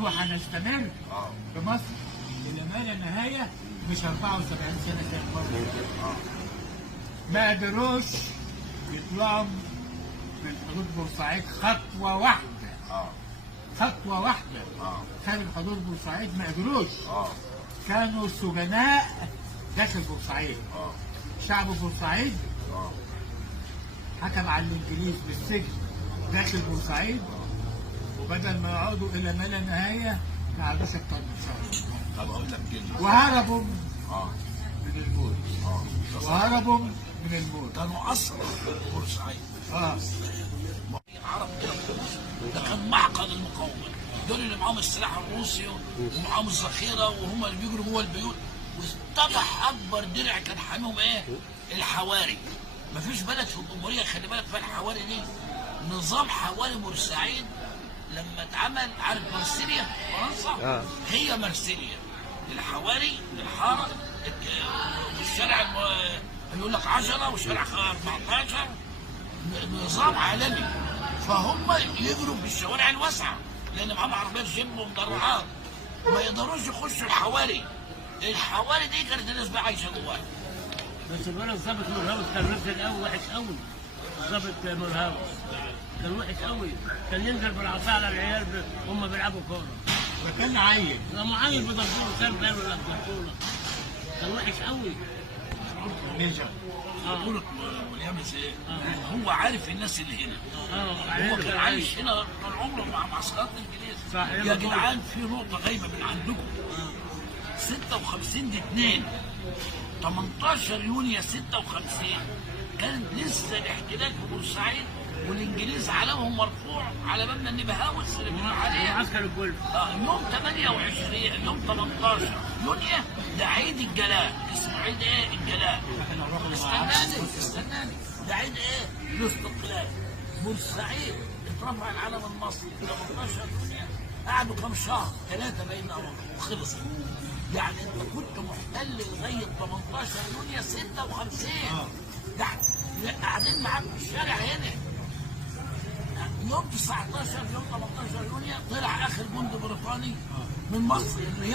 وهنستمر في مصر الى ما لا نهايه، مش 74 سنه زي المره. ما قدروش يطلعوا من حدود بورسعيد خطوه واحده. خطوه واحده خارج حدود بورسعيد ما قدروش. كانوا سجناء داخل بورسعيد. شعب بورسعيد حكم على الانجليز بالسجن داخل بورسعيد، وبدل ما يقعدوا الى ما لا نهايه ما قعدوش اكتر من شهر. طب اقول لك كلمه. وهربوا من الموت. وهربوا من الموت. كانوا اصلا بورسعيد. العرب ده كان معقد المقاومه، دول اللي معاهم السلاح الروسي ومعاهم الذخيره وهم اللي بيجروا جوه البيوت. واستبح اكبر درع كان حاميهم ايه؟ الحواري. مفيش بلد في الجمهوريه خلي بالك فيها الحواري دي. نظام حواري بورسعيد لما اتعمل، عارف مرسيليا فرنسا؟ هي مرسيليا. الحواري الحاره والشارع يقول لك 10 وشارع 14 نظام عالمي. فهم يجروا في الشوارع الواسعه لان معاهم عربيات جيب ومدرعات، ما يقدروش يخشوا الحواري. الحواري دي كانت الناس بقى عايشه جواها. بس الولد الظابط مرهاوس كان نزل قوي وحش قوي. الظابط مرهاوس كان وحش قوي، كان ينزل بالعصا على العيال هم بيلعبوا كوره. وكان عيل. لما عيل بيضربوه سلب ولا بطوله. كان وحش قوي. نيجا. بطولة واليابس ايه؟ هو عارف الناس اللي هنا. هو كان عايش هنا طول عمره مع معسكرات الانجليز. يا جدعان في نقطة غايبة من عندكم. 56 دي 2 18 يونيو 56 كان لسه الاحتلال في بورسعيد والانجليز علمهم مرفوع على مبنى النبهاوس اللي بنقول عليه معسكر الجولف. يوم 28 يوم 18 يونيو ده عيد الجلاء. اسمه عيد ايه؟ الجلاء. استناني ده عيد ايه؟ الاستقلال. بورسعيد اترفع العلم المصري 18 يونيو. قعدوا كم شهر؟ 3 باين وخلصوا. يعني انت كنت محتل لغايه 18 يونيو 56. قاعدين معاك في الشارع هنا. يوم 19 يوم 18 يونيو طلع اخر جندي بريطاني من مصر اللي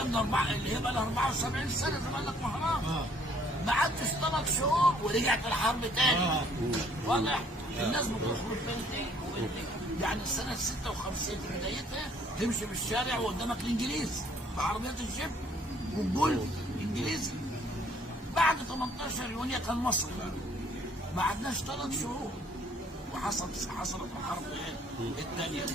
هي بقى لها 74 سنه زي ما قال لك مهران. ما عدتش 3 شهور ورجعت الحرب تاني. واضح؟ الناس بتخرج بين يعني السنه 56 في بدايتها تمشي في الشارع وقدامك الانجليز بعربيات الجيب والجولف انجليزي. بعد 18 يونيو كان مصر ما عدناش 3 شهور وحصلت الحرب الثانيه.